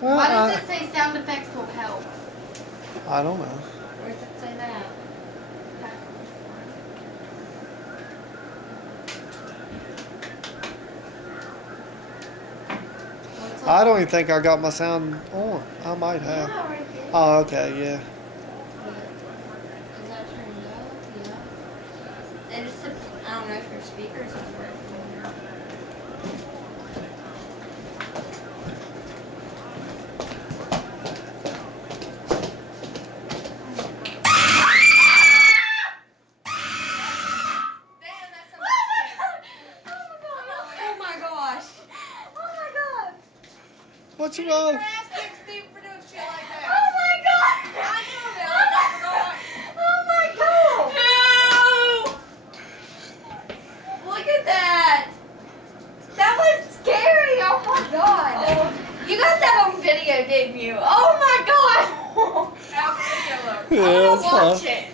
Well, Why does it say sound effects will help? I don't know. Where does it say that? I don't even think I got my sound on. I might have. Yeah, right there. Oh, okay, yeah. Is that turned up? Yeah. It just, I don't know if your speakers are working. What's You wrong? need your ass kicked, Steve, for doing shit like that. Oh my god! I know that. Oh my god! Look at that! That was scary! Oh my god! Oh, you got that on video, didn't you? Oh my god! How's the video look? Yeah, I that's wanna watch fine. it.